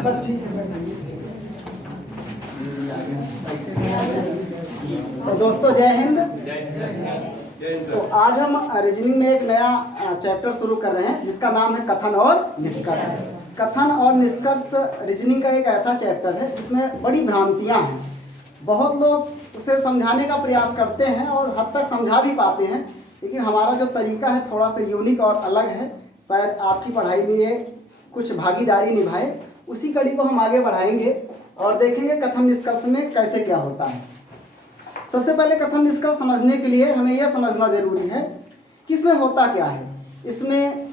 बस ठीक है। तो दोस्तों जय हिंद। तो आज हम रीजनिंग में एक नया चैप्टर शुरू कर रहे हैं जिसका नाम है कथन और निष्कर्ष। कथन और निष्कर्ष रीजनिंग का एक ऐसा चैप्टर है जिसमें बड़ी भ्रांतियां हैं। बहुत लोग उसे समझाने का प्रयास करते हैं और हद तक समझा भी पाते हैं, लेकिन हमारा जो तरीका है थोड़ा सा यूनिक और अलग है। शायद आपकी पढ़ाई में ये कुछ भागीदारी निभाए, उसी कड़ी को हम आगे बढ़ाएंगे और देखेंगे कथन निष्कर्ष में कैसे क्या होता है। सबसे पहले कथन निष्कर्ष समझने के लिए हमें यह समझना जरूरी है कि इसमें होता क्या है। इसमें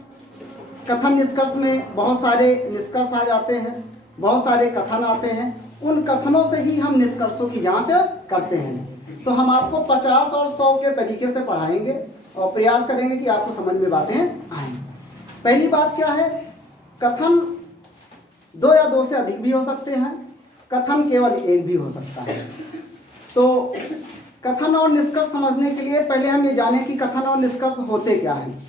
कथन निष्कर्ष में बहुत सारे निष्कर्ष आ जाते हैं, बहुत सारे कथन आते हैं। उन कथनों से ही हम निष्कर्षों की जांच करते हैं। तो हम आपको 50 और 100 के तरीके से पढ़ाएंगे और प्रयास करेंगे कि आपको समझ में बातें आएं। पहली बात क्या है, कथन 2 या 2 से अधिक भी हो सकते हैं, कथन केवल एक भी हो सकता है। तो कथन और निष्कर्ष समझने के लिए पहले हम ये जानें कि कथन और निष्कर्ष होते क्या हैं।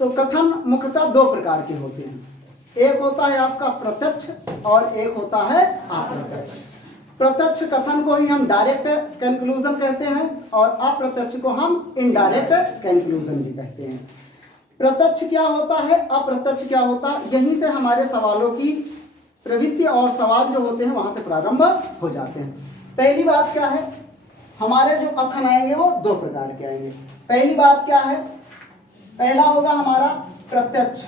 तो कथन मुख्यतः 2 प्रकार के होते हैं। एक होता है आपका प्रत्यक्ष और एक होता है अप्रत्यक्ष। प्रत्यक्ष कथन को ही हम डायरेक्ट कंक्लूजन कहते हैं और अप्रत्यक्ष को हम इनडायरेक्ट कंक्लूजन भी कहते हैं। प्रत्यक्ष क्या होता है, अप्रत्यक्ष क्या होता है, यहीं से हमारे सवालों की प्रवृत्ति और सवाल जो होते हैं वहां से प्रारंभ हो जाते हैं। पहली बात क्या है, हमारे जो कथन आएंगे वो 2 प्रकार के आएंगे। पहली बात क्या है, पहला होगा हमारा प्रत्यक्ष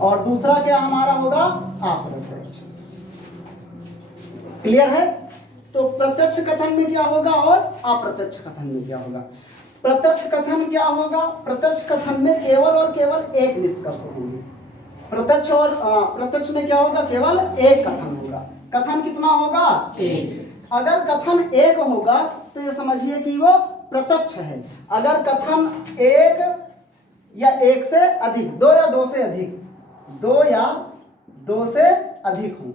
और दूसरा क्या हमारा होगा अप्रत्यक्ष। क्लियर है? तो प्रत्यक्ष कथन में क्या होगा और अप्रत्यक्ष कथन में क्या होगा। प्रत्यक्ष कथन क्या होगा, प्रत्यक्ष कथन में केवल और केवल एक निष्कर्ष होंगे। प्रत्यक्ष और प्रत्यक्ष में क्या होगा, केवल एक कथन होगा। कथन कितना होगा, एक। अगर कथन एक होगा तो ये समझिए कि वो प्रत्यक्ष है। अगर कथन एक या एक से अधिक, 2 या 2 से अधिक, 2 या 2 से अधिक हो,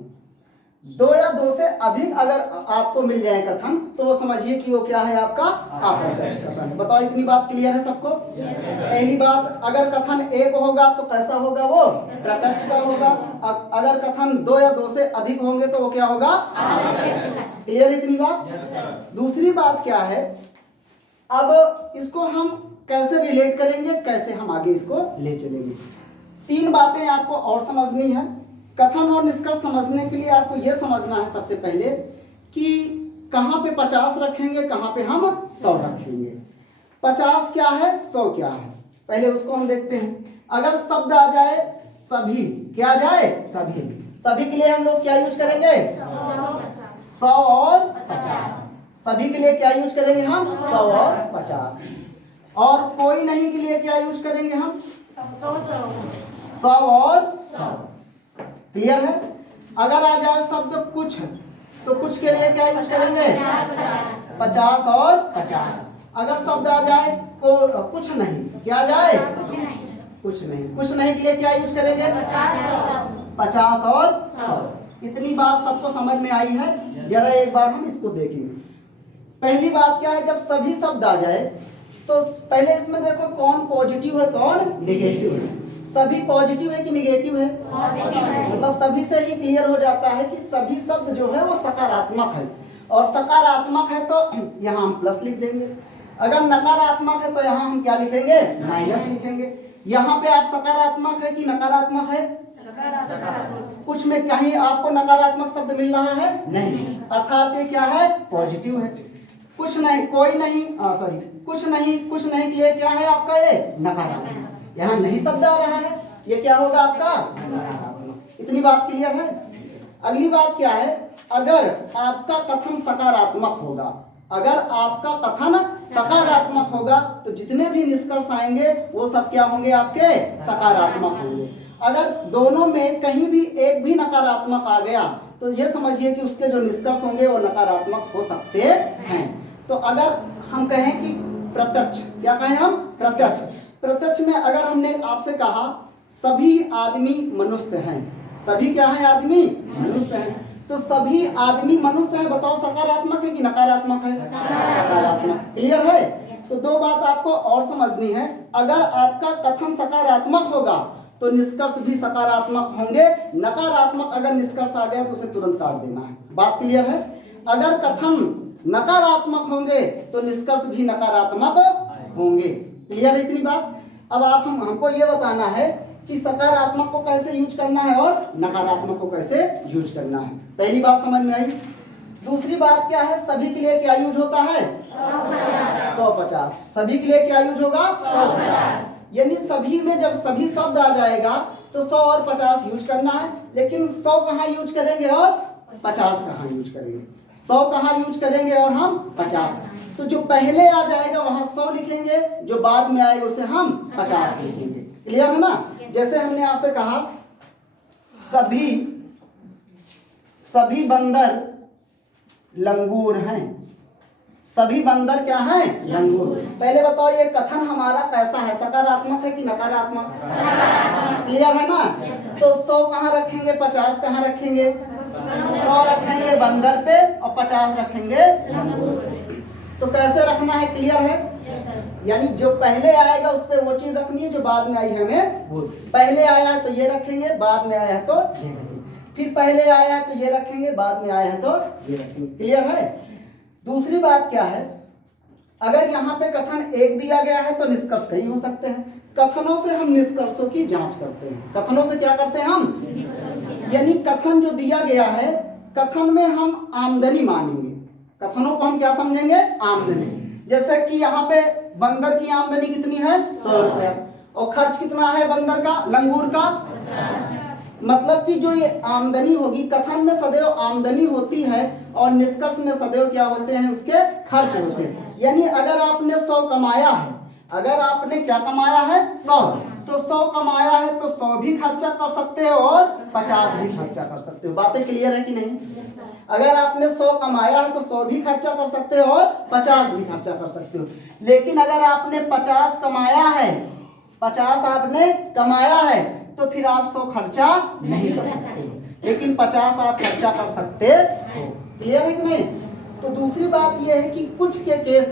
2 या 2 से अधिक अगर आपको मिल जाए कथन तो वो समझिए कि वो क्या है, आपका अप्रत्यक्ष कथन। बताओ इतनी बात क्लियर है सबको? पहली बात, अगर कथन एक होगा तो कैसा होगा, वो प्रत्यक्ष का होगा। अगर कथन 2 या 2 से अधिक होंगे तो वो क्या होगा, अप्रत्यक्ष। क्लियर इतनी बात? दूसरी बात क्या है, अब इसको हम कैसे रिलेट करेंगे, कैसे हम आगे इसको ले चलेंगे। 3 बातें आपको और समझनी है। कथन और निष्कर्ष समझने के लिए आपको यह समझना है सबसे पहले कि कहां पे 50 रखेंगे, कहां पे हम 100 रखेंगे। 50 क्या है, 100 क्या है, पहले उसको हम देखते हैं। अगर शब्द आ जाए सभी, क्या आ जाए, सभी, सभी के लिए हम लोग क्या यूज करेंगे, 100 और 50। सभी के लिए क्या यूज करेंगे हम, 100 और 50। और कोई नहीं के लिए क्या यूज करेंगे हम, 100 और 100। क्लियर है? अगर आ जाए शब्द कुछ तो कुछ के लिए क्या यूज करेंगे, 50 और 50। अगर शब्द आ जाए को कुछ नहीं, क्या आ जाए, कुछ नहीं, कुछ नहीं के लिए क्या यूज करेंगे, 50 और 100। इतनी बात सबको समझ में आई है? जरा एक बार हम इसको देखेंगे। पहली बात क्या है, जब सभी शब्द आ जाए तो पहले इसमें देखो कौन पॉजिटिव है कौन नेगेटिव है। सभी पॉजिटिव है कि नेगेटिव है, मतलब सभी से ही क्लियर हो जाता है कि सभी शब्द जो है वो सकारात्मक है। और सकारात्मक है तो यहाँ हम प्लस लिख देंगे, अगर नकारात्मक है तो यहाँ हम क्या लिखेंगे, माइनस लिखेंगे। यहाँ पे आप सकारात्मक है कि नकारात्मक है, कुछ में कहीं आपको नकारात्मक शब्द मिल रहा है, नहीं, अर्थात ये क्या है, पॉजिटिव है। कुछ नहीं, कोई नहीं, सॉरी, कुछ नहीं, कुछ नहीं के लिए क्या है आपका, ये नकारात्मक। यहाँ नहीं शब्द आ रहा है, ये क्या होगा आपका नकारात्मक। इतनी बात क्लियर है? अगली बात क्या है, अगर आपका कथन सकारात्मक होगा, अगर आपका कथन सकारात्मक होगा तो जितने भी निष्कर्ष आएंगे वो सब क्या होंगे, आपके सकारात्मक होंगे। अगर दोनों में कहीं भी एक भी नकारात्मक आ गया तो ये समझिए कि उसके जो निष्कर्ष होंगे वो नकारात्मक हो सकते हैं। तो अगर हम कहें कि प्रत्यक्ष, क्या कहें हम, प्रत्यक्ष, प्रत्यक्ष में अगर हमने आपसे कहा सभी आदमी मनुष्य हैं, सभी क्या है, आदमी मनुष्य हैं, तो सभी आदमी मनुष्य हैं, बताओ सकारात्मक है कि नकारात्मक है, सकारात्मक। क्लियर है? तो 2 बात आपको और समझनी है। अगर आपका कथन सकारात्मक होगा तो निष्कर्ष भी सकारात्मक होंगे। नकारात्मक अगर निष्कर्ष आ गया तो उसे तुरंत काट देना है। बात क्लियर है? अगर कथन नकारात्मक होंगे तो निष्कर्ष भी नकारात्मक होंगे। क्लियर है इतनी बात? अब आप हमको ये बताना है कि सकारात्मक को कैसे यूज करना है और नकारात्मक को कैसे यूज करना है। पहली बात समझ में आई। दूसरी बात क्या है, सभी के लिए क्या यूज होता है? 150। सभी के लिए क्या यूज होगा? 150। यानी सभी में जब सभी शब्द आ जाएगा तो 100 और 50 यूज करना है। लेकिन 100 कहाँ यूज करेंगे और 50 कहाँ यूज करेंगे? 100 कहाँ यूज करेंगे और हम 50। तो जो पहले आ जाएगा वहां 100 लिखेंगे, जो बाद में आएगा उसे हम 50 लिखेंगे। क्लियर है ना? जैसे हमने आपसे कहा सभी बंदर लंगूर हैं। सभी बंदर क्या हैं? लंगूर। पहले बताओ ये कथन हमारा कैसा है, सकारात्मक है कि नकारात्मक? क्लियर है ना? तो 100 कहाँ रखेंगे, 50 कहाँ रखेंगे? 100 रखेंगे बंदर पे और 50 रखेंगे लंगूर। तो कैसे रखना है? क्लियर है? यानी जो पहले आएगा उस पर वो चीज रखनी है, जो बाद में आई है हमें वो। पहले आया है तो ये रखेंगे, बाद में आया है तो ये रखेंगे। फिर पहले आया है तो ये रखेंगे, बाद में आया है तो ये रखेंगे। क्लियर है? दूसरी बात क्या है, अगर यहाँ पे कथन एक दिया गया है तो निष्कर्ष कई हो सकते हैं। कथनों से हम निष्कर्षों की जांच करते हैं। कथनों से क्या करते हैं हम? यानी कथन जो दिया गया है, कथन में हम आमदनी मानेंगे। कथनों को हम क्या समझेंगे? आमदनी। जैसे कि यहाँ पे बंदर की आमदनी कितनी है? 100 रुपया। और खर्च कितना है बंदर का, लंगूर का? मतलब कि जो ये आमदनी होगी, कथन में सदैव आमदनी होती है और निष्कर्ष में सदैव क्या होते हैं? उसके खर्च होते हैं। यानी अगर आपने 100 कमाया है, अगर आपने क्या कमाया है? 100। तो 100 कमाया है तो 100 भी खर्चा कर सकते हो और 50 भी खर्चा कर सकते हो। बातें क्लियर है कि नहीं? अगर आपने 100 कमाया है तो 100 भी खर्चा कर सकते हो और 50 भी खर्चा कर सकते हो। लेकिन अगर आपने 50 कमाया है, 50 आपने कमाया है, तो फिर आप 100 खर्चा नहीं कर सकते, लेकिन 50 आप खर्चा कर सकते हो। क्लियर है कि नहीं? तो दूसरी बात यह है कि कुछ के केस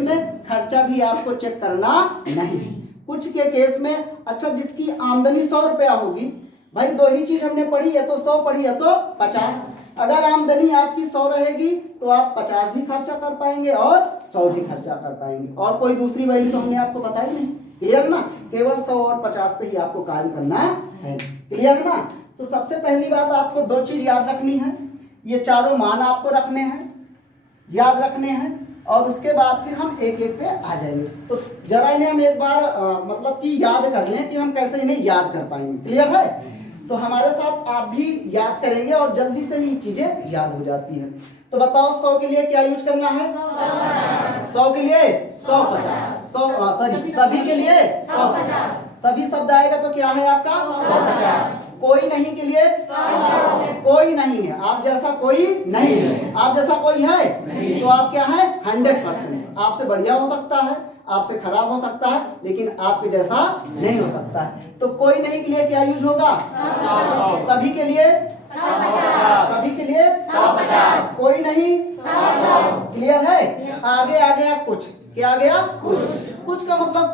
में खर्चा भी आपको चेक करना नहीं। कुछ के केस में, अच्छा जिसकी आमदनी 100 रुपया होगी, भाई दो ही चीज हमने पढ़ी है, तो 100 पढ़ी है तो 50। अगर आमदनी आपकी 100 रहेगी तो आप 50 भी खर्चा कर पाएंगे और 100 भी खर्चा कर पाएंगे। और कोई दूसरी वैल्यू तो हमने आपको बताई नहीं। क्लियर ना? केवल 100 और 50 पे ही आपको कार्य करना है। क्लियर ना? तो सबसे पहली बात आपको दो चीज याद रखनी है। ये चारों मान आपको रखने हैं, याद रखने हैं, और उसके बाद फिर हम एक एक पे आ जाएंगे। तो जरा इन्हें हम एक बार मतलब कि याद कर लें कि हम कैसे इन्हें याद कर पाएंगे। क्लियर है? तो हमारे साथ आप भी याद करेंगे और जल्दी से ही चीजें याद हो जाती हैं। तो बताओ 100 के लिए क्या यूज करना है? 100 के लिए 150। सभी के लिए 150। सभी शब्द आएगा तो क्या है आपका? 150। कोई नहीं के लिए? कोई नहीं है। आप जैसा कोई नहीं है। आप जैसा कोई है नहीं। तो आप क्या है? 100%। आपसे बढ़िया हो सकता है, आपसे खराब हो सकता है, लेकिन आपके जैसा नहीं हो सकता है। तो कोई नहीं के लिए क्या यूज होगा? सभी के लिए सभी के लिए 150। कोई नहीं 100। क्लियर है? आगे आ गया कुछ। क्या आ गया? कुछ का मतलब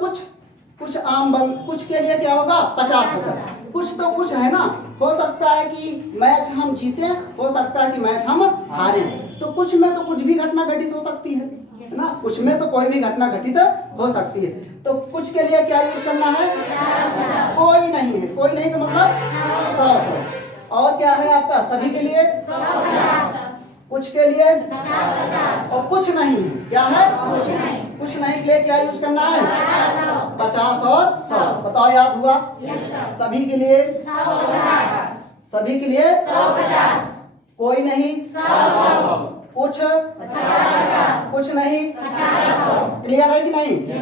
कुछ आम बंद। कुछ के लिए क्या होगा? 50-50। कुछ तो कुछ है ना। हो सकता है कि मैच हम जीते, हो सकता है कि मैच हम हारे। तो कुछ में तो कुछ भी घटना घटित हो सकती है ना? कुछ में तो कोई भी घटना घटित हो सकती है। तो कुछ के लिए क्या यूज करना है? कोई नहीं है। कोई नहीं का मतलब 100। और क्या है आपका? सभी के लिए 150। कुछ के लिए 50। और कुछ नहीं क्या है? कुछ नहीं के लिए क्या यूज करना है? 50 और 100। बताओ याद हुआ? सभी के लिए 150। सभी के लिए 150। कोई नहीं 100। कुछ 50। कुछ नहीं 50। क्लियर है कि नहीं?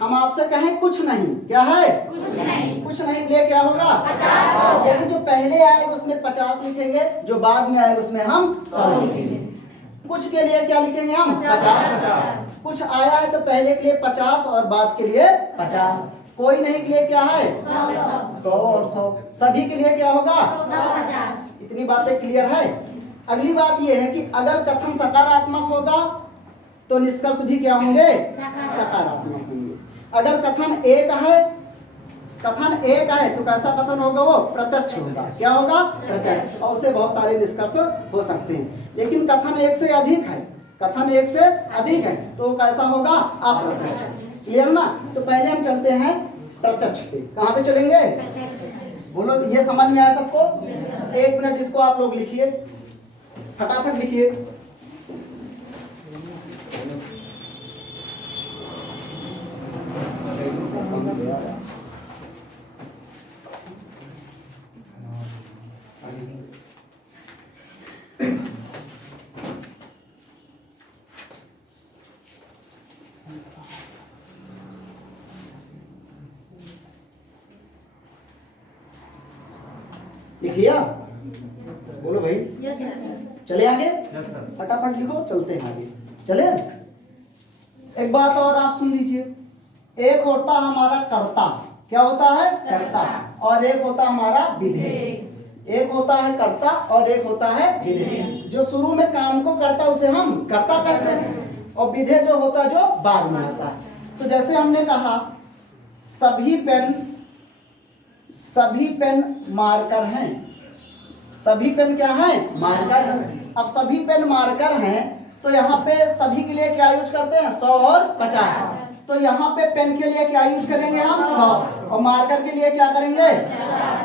हम आपसे कहें कुछ नहीं, क्या है? कुछ नहीं के लिए क्या होगा? 50। यानी जो पहले आएगा उसमें 50 लिखेंगे, जो बाद में आएगा उसमें हम 100 लिखेंगे। कुछ के लिए क्या लिखेंगे हम? 50। कुछ आया है तो पहले के लिए 50 और बाद के लिए 50। कोई नहीं के लिए क्या है? 100 और 100। सभी के लिए क्या होगा? 150। इतनी बातें क्लियर है? अगली बात यह है कि अगर कथन सकारात्मक होगा तो निष्कर्ष भी क्या होंगे? सकारात्मक होंगे। अगर कथन एक है कथन एक है तो कैसा कथन होगा? वो प्रत्यक्ष होगा। क्या होगा? प्रत्यक्ष। और उससे बहुत सारे निष्कर्ष हो सकते हैं। लेकिन कथन एक से अधिक है, कथन एक से अधिक है तो कैसा होगा? अप्रत्यक्ष। क्लियर ना? तो पहले हम चलते हैं प्रत्यक्ष पे। कहाँ पे चलेंगे? बोलो, ये समझ में आया सबको? एक मिनट इसको आप लोग लिखिए, फटाफट लिखिए। लिख लिया? बोलो भाई। चले आगे? फटाफट लिखो, चलते हैं आगे। चले? एक बात और आप सुन लीजिए, एक होता हमारा कर्ता। क्या होता है? कर्ता। और एक होता हमारा विधेय। एक होता है कर्ता और एक होता है विधेय। जो शुरू में काम को करता है उसे हम कर्ता कहते हैं, और विधेय जो होता है जो बाद में आता है। तो जैसे हमने कहा सभी पेन मार्कर हैं। सभी पेन क्या है? मार्कर हैं। अब सभी पेन मार्कर हैं तो यहाँ पे सभी के लिए क्या यूज करते हैं? 100 और 50। तो यहाँ पे पेन के लिए क्या यूज करेंगे हम? 100। और मार्कर के लिए क्या करेंगे?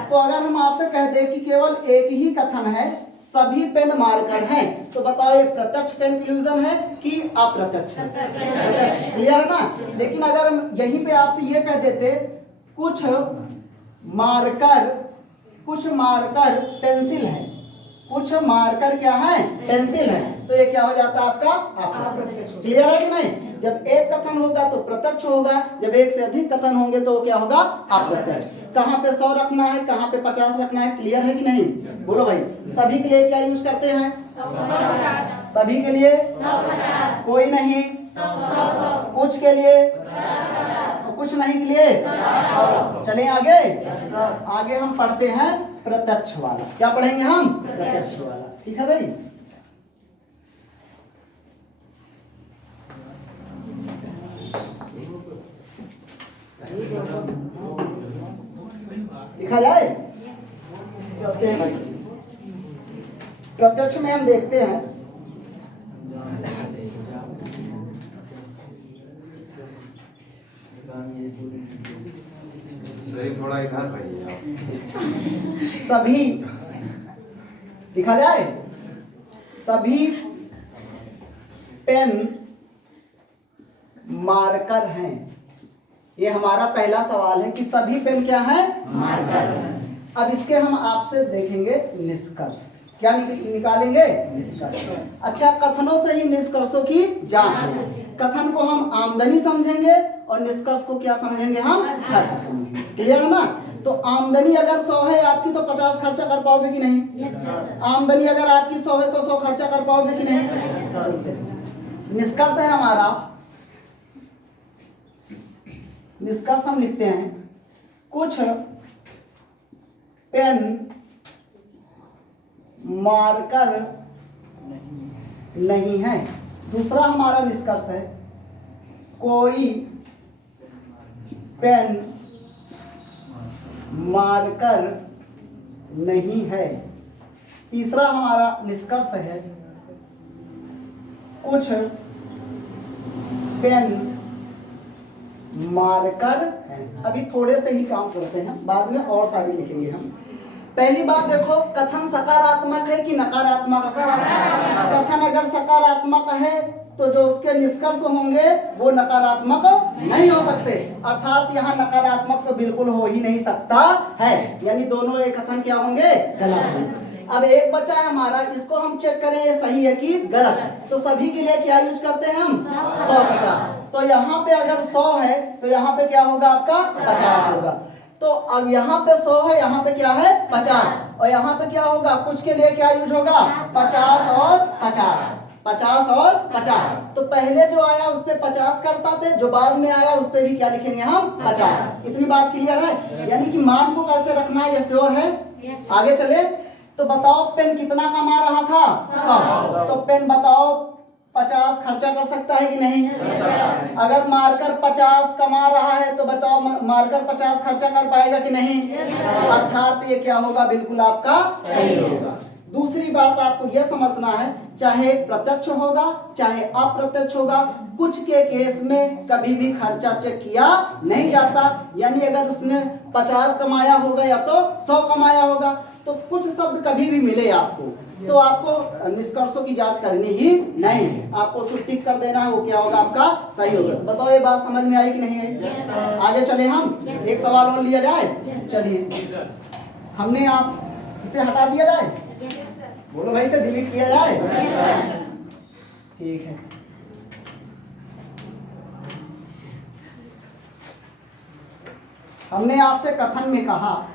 तो अगर हम आपसे कह दें कि केवल एक ही कथन है, सभी पेन मार्कर हैं, तो बताओ ये प्रत्यक्ष कंक्लूजन है कि अप्रत्यक्ष? प्रत्यक्ष। क्लियर है ना? लेकिन अगर हम यहीं पे आपसे ये कह देते कुछ मार्कर पेंसिल है, कुछ मार्कर क्या है? पेंसिल है, तो ये क्या हो जाता है आपका? अप्रत्यक्ष। क्लियर है कि नहीं? जब एक कथन होगा तो प्रत्यक्ष होगा, जब एक से अधिक कथन होंगे तो क्या होगा? अप्रत्यक्ष। कहाँ पे 100 रखना है, कहाँ पे 50 रखना है? क्लियर है कि नहीं? बोलो भाई। सभी के लिए क्या यूज करते हैं? सभी के लिए 100-50। कोई नहीं? 100-100। कुछ के लिए? कुछ नहीं के लिए? चलें आगे। आगे हम पढ़ते हैं प्रत्यक्ष वाला। क्या पढ़ेंगे हम? प्रत्यक्ष वाला। ठीक है भाई? लिखा जाए? चलते हैं भाई। प्रत्यक्ष में हम देखते हैं थोड़ा इधर भाई। सभी, लिखा जाए? सभी पेन मार्कर हैं। ये हमारा पहला सवाल है कि सभी पेन क्या है? मार्कर। अब इसके हम आपसे देखेंगे निष्कर्ष। क्या निकालेंगे? निष्कर्ष। अच्छा, कथनों से ही निष्कर्षों की जांच है। कथन को हम आमदनी समझेंगे और निष्कर्ष को क्या समझेंगे? हम खर्च समझेंगे। क्लियर है ना? तो आमदनी अगर 100 है आपकी तो 50 खर्चा कर पाओगे कि नहीं? आमदनी अगर आपकी 100 है तो 100 खर्चा कर पाओगे कि नहीं? निष्कर्ष है हमारा, निष्कर्ष हम लिखते हैं कुछ पेन मार्कर नहीं है। दूसरा हमारा निष्कर्ष है कोई पेन मार्कर नहीं है। तीसरा हमारा निष्कर्ष है कुछ पेन मार्कर है। अभी थोड़े से ही काम करते हैं, बाद में और सारे लिखेंगे हम। पहली बात देखो, कथन सकारात्मक है कि नकारात्मक? कथन अगर सकारात्मक है तो जो उसके निष्कर्ष होंगे वो नकारात्मक नहीं हो सकते, अर्थात यहाँ नकारात्मक तो बिल्कुल हो ही नहीं सकता है, यानी दोनों एक कथन क्या होंगे? गलत होंगे। अब एक बचा है हमारा, इसको हम चेक करें ये सही है कि गलत। तो सभी के लिए क्या यूज करते हैं हम? 100-50। तो यहाँ पे अगर 100 है तो यहाँ पे क्या होगा आपका? 50 होगा। तो अब यहाँ पे 100 है, यहाँ पे क्या है? 50। और यहाँ पे क्या होगा? कुछ के लिए क्या यूज होगा? 50 और 50। 50 और 50। तो पहले जो आया उस पे 50 कर्ता पे, जो बाद में आया उस पे भी क्या लिखेंगे हम? 50। इतनी बात क्लियर है? यानी कि मान को कैसे रखना है ये श्योर है? आगे चले तो बताओ पेन कितना कमा रहा था? 100। तो पेन बताओ 50 खर्चा कर सकता है कि नहीं? अगर मार्कर 50 कमा रहा है तो बताओ मार्कर 50 खर्चा कर पाएगा कि नहीं? अर्थात ये क्या होगा, बिल्कुल आपका सही होगा। दूसरी बात आपको यह समझना है, चाहे प्रत्यक्ष होगा चाहे अप्रत्यक्ष होगा, कुछ के केस में कभी भी खर्चा चेक किया नहीं जाता। यानी अगर उसने 50 कमाया होगा या तो 100 कमाया होगा, तो कुछ शब्द कभी भी मिले आपको तो आपको निष्कर्षों की जांच करनी ही नहीं, आपको उसको टिक कर देना है, वो क्या होगा, आपका सही होगा। बताओ ये बात समझ में आई कि नहीं आई? आगे चले हम, एक सवाल और लिया जाए। चलिए, हमने आप इसे हटा दिया जाए, बोलो भाई, से डिलीट किया जाए। ठीक है, हमने आपसे कथन में कहा,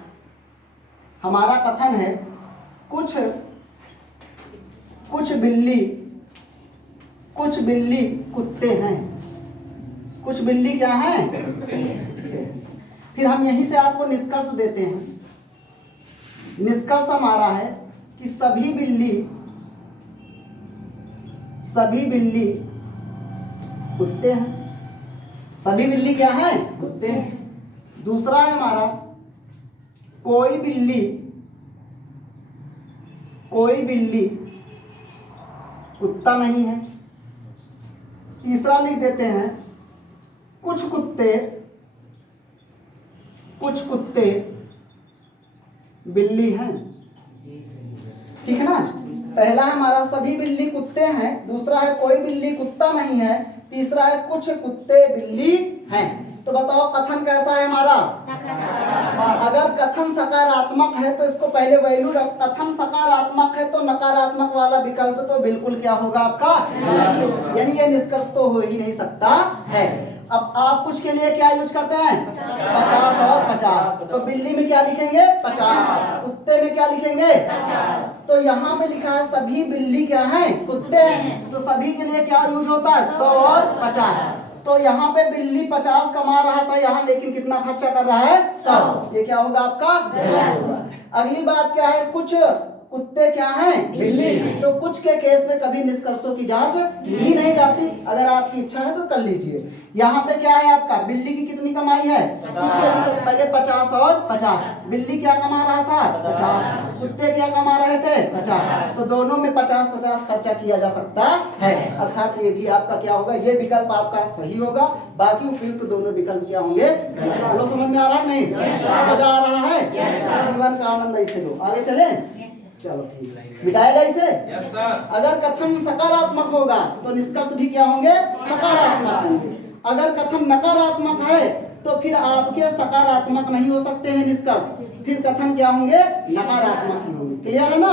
हमारा कथन है कुछ बिल्ली कुत्ते हैं। कुछ बिल्ली क्या हैं? फिर हम यहीं से आपको निष्कर्ष देते हैं। निष्कर्ष हमारा है कि सभी बिल्ली कुत्ते हैं। सभी बिल्ली क्या हैं? कुत्ते हैं। दूसरा है हमारा, कोई बिल्ली कुत्ता नहीं है। तीसरा लिख देते हैं, कुछ कुत्ते बिल्ली हैं। ठीक है ना? पहला है हमारा सभी बिल्ली कुत्ते हैं, दूसरा है कोई बिल्ली कुत्ता नहीं है, तीसरा है कुछ कुत्ते बिल्ली हैं। तो बताओ कथन कैसा है हमारा? अगर कथन सकारात्मक है तो इसको पहले वैल्यू रख, कथन सकारात्मक है तो नकारात्मक वाला विकल्प तो बिल्कुल क्या होगा, आपका, यानी ये निष्कर्ष तो हो ही नहीं सकता है। अब आप कुछ के लिए क्या यूज करते हैं? 50 और 50। तो बिल्ली में क्या लिखेंगे? 50। कुत्ते में क्या लिखेंगे? 50। तो यहाँ पे लिखा है सभी बिल्ली क्या है? कुत्ते हैं। तो सभी के लिए क्या यूज होता है? 100 और 50। तो यहाँ पे बिल्ली 50 कमा रहा था यहाँ, लेकिन कितना खर्चा कर रहा है? 100। ये क्या होगा, आपका गलत होगा। अगली बात क्या है, कुछ कुत्ते क्या हैं? बिल्ली। तो कुछ के केस में कभी निष्कर्षों की जांच ही नहीं जाती। अगर आपकी इच्छा है तो कर लीजिए। यहाँ पे क्या है आपका, बिल्ली की कितनी कमाई है? कुछ के लिए पहले 50 और 50। बिल्ली क्या कमा रहा था? 50। कुत्ते क्या कमा रहे थे? 50। तो दोनों में 50-50 खर्चा किया जा सकता है। अर्थात ये भी आपका क्या होगा, ये विकल्प आपका सही होगा, बाकी उपयुक्त दोनों विकल्प क्या होंगे? गलत। समझ में आ रहा है? नहीं मजा आ रहा है? जीवन का आनंद ऐसे लो। आगे चले, चलो ठीक है, मिटाएगा इसे। Yes sir. अगर कथन सकारात्मक होगा तो निष्कर्ष भी क्या होंगे? सकारात्मक होंगे। अगर कथन नकारात्मक है तो फिर आपके सकारात्मक नहीं हो सकते हैं निष्कर्ष, फिर कथन क्या होंगे? नकारात्मक ही होंगे। क्लियर है ना?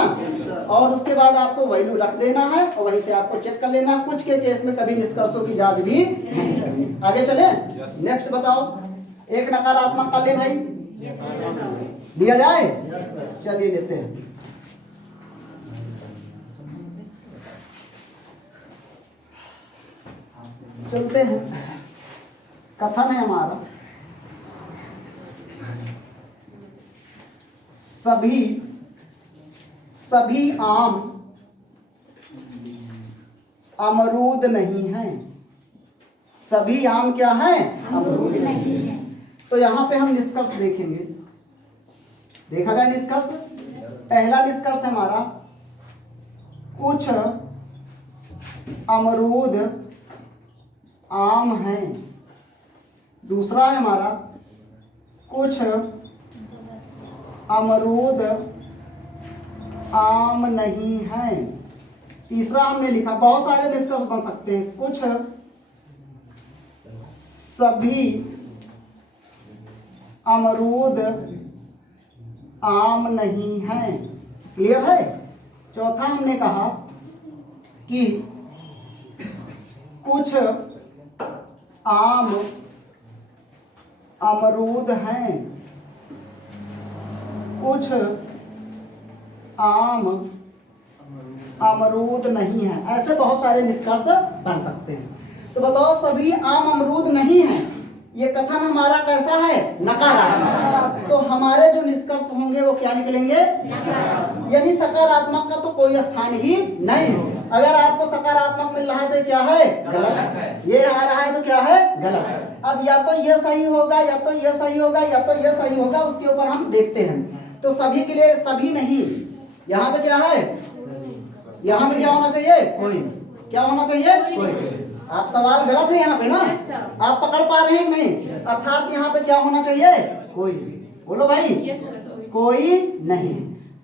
और उसके बाद आपको वैल्यू रख देना है और वहीं से आपको चेक कर लेना। कुछ के केस में कभी निष्कर्षों की जांच भी नहीं करनी। आगे चले, नेक्स्ट बताओ, एक नकारात्मक का ले भाई, दिया जाए। चलिए लेते हैं। चलते हैं, कथन है हमारा, सभी आम अमरूद नहीं हैं। सभी आम क्या हैं? अमरूद नहीं है। तो यहाँ पे हम निष्कर्ष देखेंगे। देखा गया निष्कर्ष? पहला निष्कर्ष है हमारा, कुछ अमरूद आम हैं। दूसरा है हमारा, कुछ अमरूद आम नहीं हैं। तीसरा हमने लिखा, बहुत सारे निष्कर्ष बन सकते हैं, कुछ सभी अमरूद आम नहीं हैं। क्लियर है? चौथा हमने कहा कि कुछ आम अमरूद हैं, कुछ आम अमरूद नहीं है। ऐसे बहुत सारे निष्कर्ष बन सकते हैं। तो बताओ, सभी आम अमरूद नहीं हैं, ये कथन हमारा कैसा है? नकारात्मक। तो हमारे जो निष्कर्ष होंगे वो क्या निकलेंगे? यानी सकारात्मक का तो कोई स्थान ही नहीं है। अगर आपको सकारात्मक मिल रहा है तो ये क्या है? गलत। ये आ रहा है तो क्या है? गलत। अब या तो ये सही होगा, या तो ये सही होगा, या तो ये सही होगा, उसके ऊपर हम देखते हैं। तो सभी के लिए सभी नहीं, यहाँ पे क्या है? यहाँ पे क्या होना चाहिए? कोई। क्या होना चाहिए? कोई। आप सवाल गलत है यहाँ पे ना, आप पकड़ पा रहे हैं कि नहीं? अर्थात यहाँ पे क्या होना चाहिए? कोई। बोलो भाई, कोई नहीं,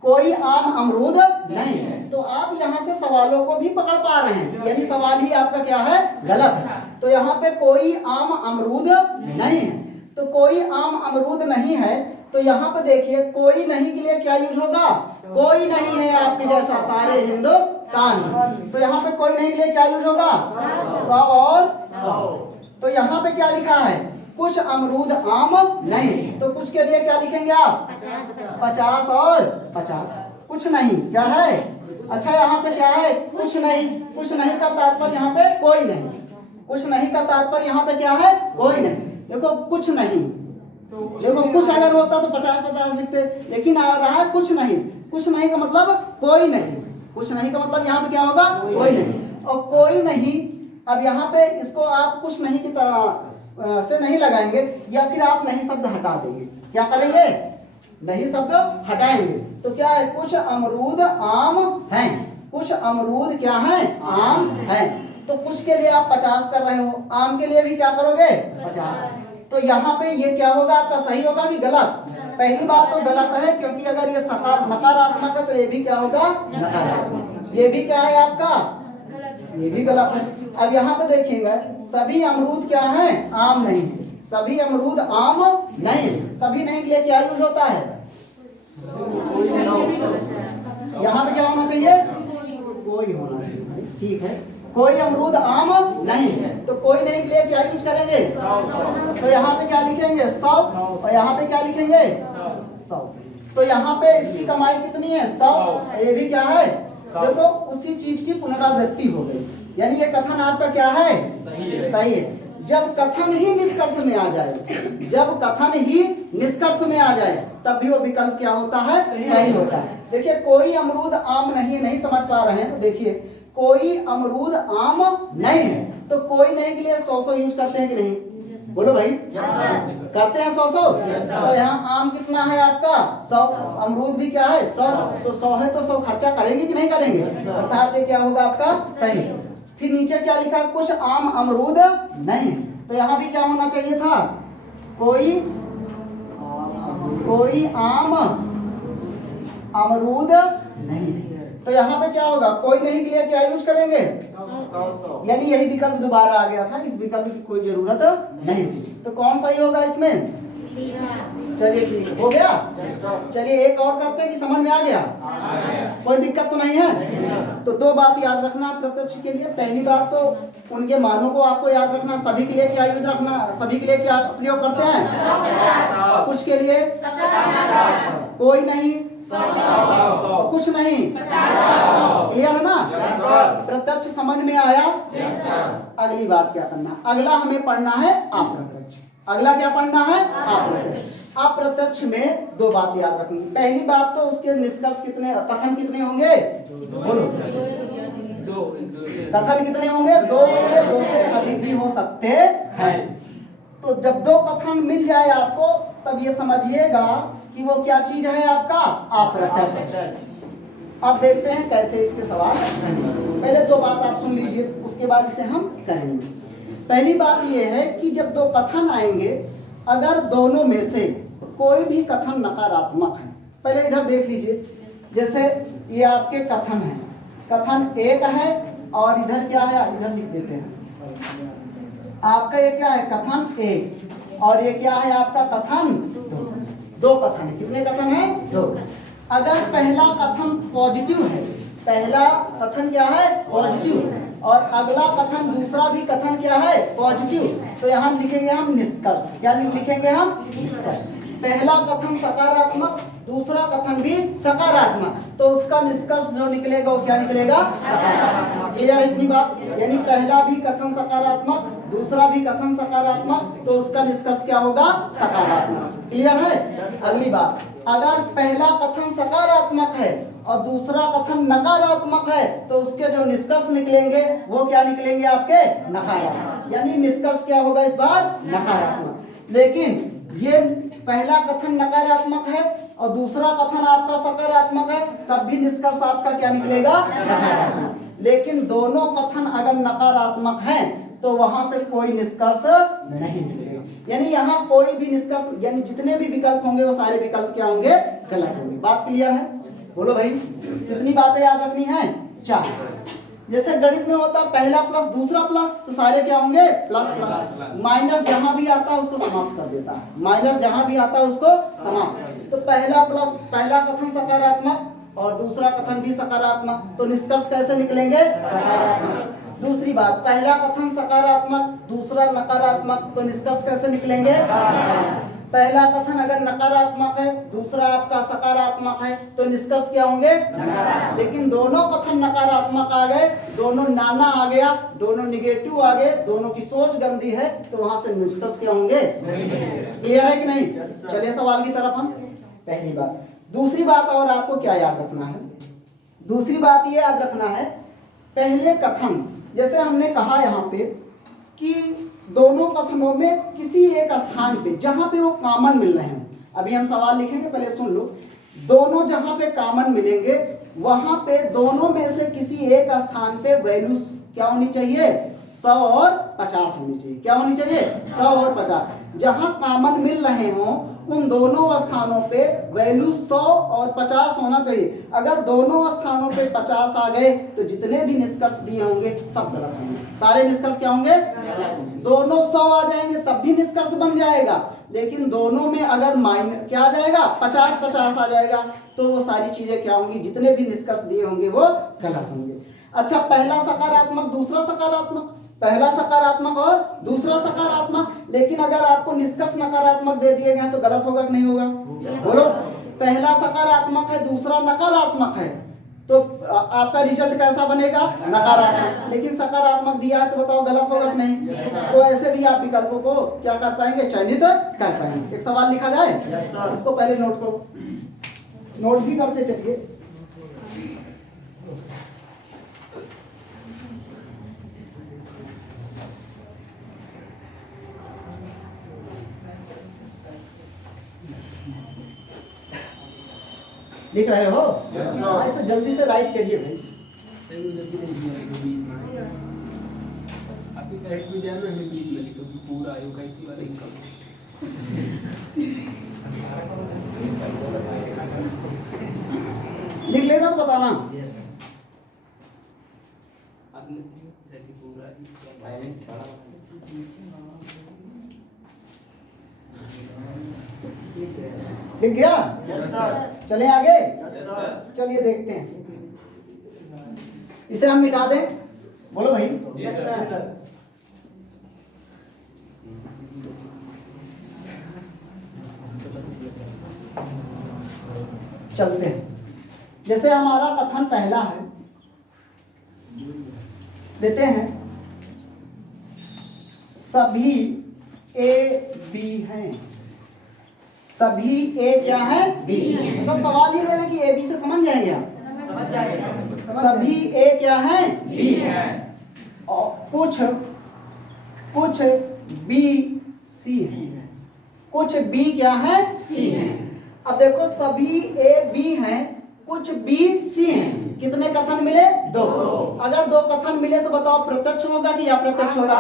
कोई आम अमरूद नहीं है। तो आप यहाँ से सवालों को भी पकड़ पा रहे हैं, यानी सवाल ही आपका क्या है? गलत है। तो यहाँ पे कोई आम अमरूद नहीं है। तो कोई आम अमरूद नहीं है, तो यहाँ पे देखिए कोई नहीं के लिए क्या यूज होगा? कोई नहीं है आपके जैसा सारे हिंदुस्तान। तो यहाँ पे कोई नहीं के लिए क्या यूज होगा? 100 और 100। तो यहाँ पे क्या लिखा है? कुछ अमरूद आम नहीं। तो कुछ के लिए क्या लिखेंगे आप? 50 और 50। कुछ नहीं क्या है? अच्छा यहाँ पे क्या है? कुछ नहीं। कुछ नहीं का तात्पर्य यहाँ पे कोई नहीं। कुछ नहीं का तात्पर्य यहाँ पे क्या है? कोई नहीं। देखो कुछ नहीं, देखो कुछ अगर होता तो 50-50 लिखते, लेकिन आ रहा है कुछ नहीं। कुछ नहीं का मतलब कोई नहीं। कुछ नहीं का मतलब यहाँ पे क्या होगा? कोई नहीं। और कोई नहीं, अब यहाँ पे इसको आप कुछ नहीं की तरह से नहीं लगाएंगे, या फिर आप नहीं शब्द हटा देंगे। क्या करेंगे? नहीं शब्द हटाएंगे। तो क्या है? कुछ अमरूद आम हैं। कुछ अमरूद क्या है? आम हैं। तो कुछ के लिए आप 50 कर रहे हो, आम के लिए भी क्या करोगे? 50। तो यहाँ पे ये क्या होगा आपका? सही होगा कि गलत? पहली बात तो गलत है, क्योंकि अगर ये नकारात्मक है तो ये भी क्या होगा? नकारात्मक। ये भी क्या है आपका? ये भी गलत है। अब यहाँ पे देखिएगा, सभी अमरूद क्या है? आम नहीं है। सभी अमरूद आम नहीं। सभी नहीं के लिए क्या यूज होता है? यहाँ पे क्या होना चाहिए? कोई होना चाहिए। ठीक है, कोई अमरूद आम नहीं है, तो कोई नहीं के लिए क्या यूज करेंगे? तो यहाँ पे क्या लिखेंगे? 100। और यहाँ पे क्या लिखेंगे? 100। तो यहाँ पे इसकी कमाई कितनी है? 100। ये भी क्या है? देखो उसी चीज की पुनरावृत्ति हो गई, यानी ये कथन आपका क्या है? सही है। जब कथन ही निष्कर्ष में आ जाए, जब कथन ही निष्कर्ष में आ जाए, तब भी वो विकल्प क्या होता है? सही होता है। देखिए कोई अमरूद आम नहीं, नहीं समझ पा रहे हैं तो देखिए कोई अमरूद आम नहीं है, तो कोई नहीं के लिए 100 यूज करते हैं कि नहीं? बोलो भाई, करते हैं 100। तो यहाँ आम कितना है आपका? 100। अमरूद भी क्या है? 100। तो 100 है तो 100 खर्चा करेंगे कि नहीं करेंगे? अर्थात ये क्या होगा आपका? सही। फिर नीचे क्या लिखा? कुछ आम अमरूद नहीं। तो यहाँ भी क्या होना चाहिए था? कोई आम अमरूद नहीं। तो यहाँ पे क्या होगा? कोई नहीं के लिए क्या यूज करेंगे? 100। यानी यही विकल्प दोबारा आ गया था, इस विकल्प की कोई जरूरत नहीं थी। तो कौन सही होगा इसमें? चलिए ठीक है, हो गया। चलिए एक और करते हैं कि समझ में आ गया? कोई दिक्कत तो नहीं है? तो दो बात याद रखना प्रत्यक्ष के लिए। पहली बात तो उनके मानों को आपको याद रखना। सभी के लिए क्या यूज रखना? सभी के लिए क्या प्रयोग करते हैं? कुछ के लिए कोई नहीं, कुछ नहीं। क्लियर है ना? प्रत्यक्ष समझ में आया? अगली बात क्या करना? अगला हमें पढ़ना है अप्रत्यक्ष। अगला क्या पढ़ना है? अप्रत्यक्ष। अप्रत्यक्ष में दो बात याद रखनी। पहली बात तो उसके निष्कर्ष कितने, कथन कितने होंगे? बोलो। कथन कितने होंगे? 2 होंगे, 2 से अधिक भी हो सकते हैं। तो जब 2 कथन मिल जाए आपको, तब ये समझिएगा कि वो क्या चीज है आपका? अप्रत्यक्ष। अब देखते हैं कैसे इसके सवाल। पहले 2 बात आप सुन लीजिए, उसके बाद इसे हम करेंगे। पहली बात ये है कि जब 2 कथन आएंगे, अगर दोनों में से कोई भी कथन नकारात्मक है, पहले इधर देख लीजिए। जैसे ये आपके कथन है, कथन 1 है और इधर क्या है? इधर लिख देते हैं। आपका ये क्या है? कथन 1 और ये क्या है आपका? कथन 2 कथन है। कितने कथन है? 2। अगर पहला कथन पॉजिटिव है, पहला कथन क्या है? पॉजिटिव, और अगला कथन दूसरा भी कथन क्या है? पॉजिटिव, तो यहाँ लिखेंगे हम निष्कर्ष। क्या लिखेंगे हम? निष्कर्ष। पहला कथन सकारात्मक, दूसरा कथन भी सकारात्मक, तो उसका निष्कर्ष जो निकलेगा वो क्या निकलेगा? सकारात्मक। क्लियर है इतनी बात? यानी पहला भी कथन सकारात्मक, दूसरा भी कथन सकारात्मक, तो उसका निष्कर्ष क्या होगा? सकारात्मक। क्लियर है? अगली बात, अगर पहला कथन सकारात्मक है और दूसरा कथन नकारात्मक है तो उसके जो निष्कर्ष निकलेंगे वो क्या निकलेंगे? आपके नकारात्मक। यानी निष्कर्ष क्या होगा इस बार? नकारात्मक। लेकिन ये पहला कथन नकारात्मक है और दूसरा कथन आपका सकारात्मक है, तब भी निष्कर्ष आपका क्या निकलेगा? नकारात्मक। लेकिन दोनों कथन अगर नकारात्मक हैं तो वहां से कोई निष्कर्ष नहीं निकलेगा। यानी यहाँ कोई भी निष्कर्ष, यानी जितने भी विकल्प होंगे वो सारे विकल्प क्या होंगे? गलत होंगे। बात क्लियर है? बोलो भाई, कितनी बातें याद रखनी है? 4। जैसे गणित में होता है पहला प्लस दूसरा प्लस, तो सारे क्या होंगे? Plus plus. माइनस जहां भी आता है उसको समाप्त कर देता है, माइनस जहां भी आता है उसको समाप्त। तो पहला प्लस, पहला कथन सकारात्मक और दूसरा कथन भी सकारात्मक, तो निष्कर्ष कैसे निकलेंगे? सकारात्मक। दूसरी बात, पहला कथन सकारात्मक दूसरा नकारात्मक, तो निष्कर्ष कैसे निकलेंगे? पहला कथन अगर नकारात्मक है दूसरा आपका सकारात्मक है तो निष्कर्ष क्या होंगे? लेकिन दोनों कथन नकारात्मक आ गए, दोनों नाना आ गया, दोनों निगेटिव आ गए, दोनों की सोच गंदी है, तो वहां से निष्कर्ष क्या होंगे? क्लियर है कि नहीं? चलिए सवाल की तरफ हम। पहली बात। दूसरी बात और आपको क्या याद रखना है? दूसरी बात ये याद रखना है, पहले कथन जैसे हमने कहा यहाँ पे कि दोनों कथनों में किसी एक स्थान पे जहां पे वो कॉमन मिल रहे हैं, अभी हम सवाल लिखेंगे, पहले सुन लो। दोनों जहां पे कॉमन मिलेंगे वहां पे दोनों में से किसी एक स्थान पे वैल्यू क्या होनी चाहिए? 100 और 50 होनी चाहिए। क्या होनी चाहिए? 100 और 50। जहां कॉमन मिल रहे हों उन दोनों स्थानों पे वैल्यू 100 और 50 होना चाहिए। अगर दोनों स्थानों पे 50 आ गए तो जितने भी निष्कर्ष दिए होंगे सब गलत होंगे। सारे निष्कर्ष क्या होंगे? दोनों 100 आ जाएंगे तब भी निष्कर्ष बन जाएगा, लेकिन दोनों में अगर क्या आ जाएगा? 50-50 आ जाएगा, तो वो सारी चीजें क्या होंगी? जितने भी निष्कर्ष दिए होंगे वो गलत होंगे। अच्छा, पहला सकारात्मक दूसरा सकारात्मक, पहला सकारात्मक और दूसरा सकारात्मक, लेकिन अगर आपको निष्कर्ष नकारात्मक दे दिए गए तो गलत होगा कि नहीं होगा? बोलो। पहला सकारात्मक है दूसरा नकारात्मक है, तो आपका रिजल्ट कैसा बनेगा? नकारात्मक। लेकिन सकारात्मक दिया है तो बताओ गलत होगा कि नहीं? तो ऐसे भी आप विकल्पों को क्या कर पाएंगे? चयनित कर पाएंगे। एक सवाल लिखा जाए, इसको पहले नोट करो, नोट भी करते चलिए। लिख रहे हो? ऐसे जल्दी से राइट करिए भाई। अभी टेस्ट में जाना है, इंग्लिश में लिखो कि पूरा आयु का इतना इनकम। लिख लेना तो बताना। लिख गया? चले आगे? चलिए देखते हैं, इसे हम मिटा दें। बोलो भाई। चलते हैं। जैसे हमारा कथन पहला है, देते हैं सभी ए बी हैं। सभी ए क्या है? बी। तो सवाल ये है कि ए बी से समझ जाएंगे आप? समझ जाएंगे। सभी ए क्या है? बी है। और कुछ बी सी है, कुछ बी क्या है? सी है। अब देखो सभी ए बी हैं, कुछ बी सी हैं, कितने कथन मिले? 2। अगर 2 कथन मिले तो बताओ प्रत्यक्ष होगा कि अप्रत्यक्ष होगा?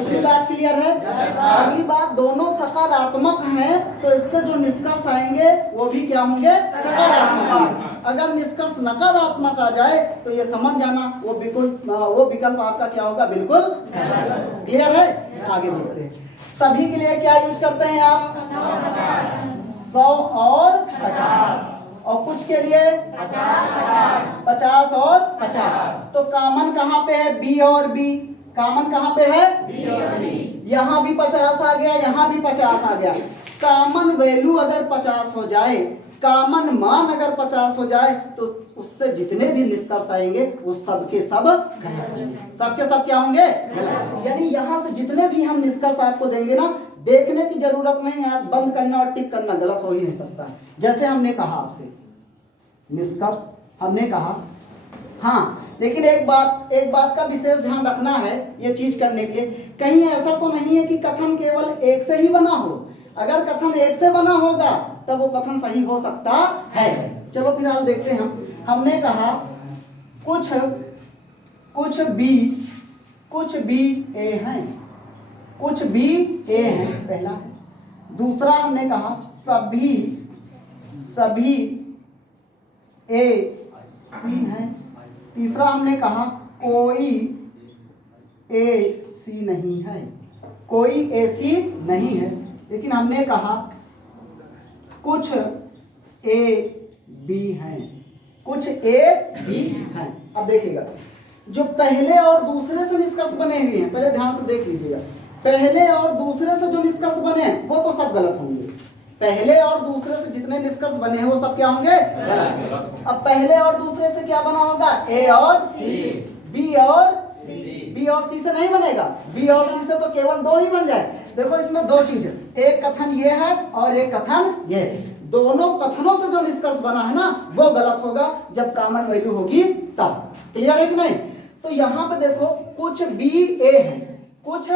इतनी बात क्लियर है? अगली बात, दोनों सकारात्मक हैं तो इसके जो निष्कर्ष आएंगे वो भी क्या होंगे? सकारात्मक। अगर निष्कर्ष नकारात्मक आ जाए तो ये समझ जाना वो विकल्प आपका क्या होगा? बिल्कुल क्लियर है? आगे देखते हैं। सभी के लिए क्या यूज करते हैं आप? 100 और 50। और कुछ के लिए 50 और 50। तो कॉमन कहाँ पे है? बी और बी। कॉमन कहाँ पे है? बी और बी। यहाँ भी 50 आ गया, यहाँ भी 50 आ गया। कॉमन वैल्यू अगर 50 हो जाए, कॉमन मान अगर 50 हो जाए तो उससे जितने भी निष्कर्ष आएंगे वो सबके सब गलत होंगे। सबके सब क्या होंगे? गलत। यानी यहाँ से जितने भी हम निष्कर्ष आपको देंगे ना, देखने की जरूरत नहीं है, बंद करना और टिक करना, गलत हो ही नहीं सकता। जैसे हमने कहा आपसे निष्कर्ष हमने कहा, हाँ, लेकिन एक बात का विशेष ध्यान रखना है ये चीज करने के लिए। कहीं ऐसा तो नहीं है कि कथन केवल एक से ही बना हो। अगर कथन एक से बना होगा तब वो कथन सही हो सकता है। चलो फिलहाल देखते हैं। हमने कहा कुछ बी ए हैं, कुछ बी ए हैं, पहला। दूसरा हमने कहा सभी ए सी हैं। तीसरा हमने कहा कोई ए सी नहीं है, कोई ए सी नहीं है। लेकिन हमने कहा कुछ ए बी हैं, कुछ ए बी हैं। अब देखिएगा, जो पहले और दूसरे से निष्कर्ष बने हुए हैं, पहले ध्यान से देख लीजिएगा, पहले और दूसरे से जो निष्कर्ष बने हैं वो तो सब गलत होंगे। पहले और दूसरे से जितने निष्कर्ष बने हैं वो सब क्या होंगे? गलत। अब पहले और दूसरे से क्या बना होगा? ए और सी। बी और सी से नहीं बनेगा। बी और सी से तो केवल दो ही बन जाए। देखो इसमें दो चीज है, एक कथन ये है और एक कथन ये है। दोनों कथनों से जो निष्कर्ष बना है ना वो गलत होगा जब कॉमन वैल्यू होगी तब। क्लियर है कि नहीं? तो यहाँ पे देखो कुछ बी ए है, कुछ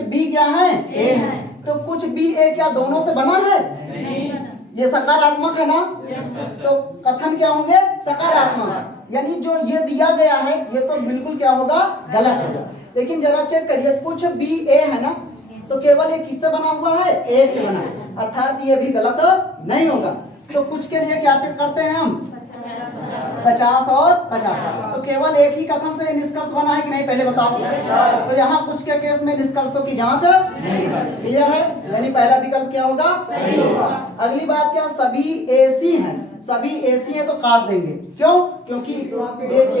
बी क्या है? ए है। तो कुछ बी ए क्या दोनों से बना है? नहीं बना। ये सकारात्मक है ना? तो कथन क्या होंगे? सकारात्मक। यानी जो ये दिया गया है ये तो बिल्कुल क्या होगा? गलत होगा। लेकिन जरा चेक करिए, कुछ बी ए है ना, तो केवल ये किससे बना हुआ है? एक से बना है, अर्थात ये भी गलत नहीं होगा। तो कुछ के लिए क्या चेक करते हैं हम? 50 और 50। तो केवल एक ही कथन से निष्कर्ष बना है कि नहीं, पहले बताओ। तो यहाँ कुछ के केस में निष्कर्षों की जांच नहीं करते। क्लियर है? यानी पहला विकल्प क्या होगा? सही होगा। अगली बात क्या? सभी एसी हैं। सभी एसी है तो काट देंगे। क्यों? क्योंकि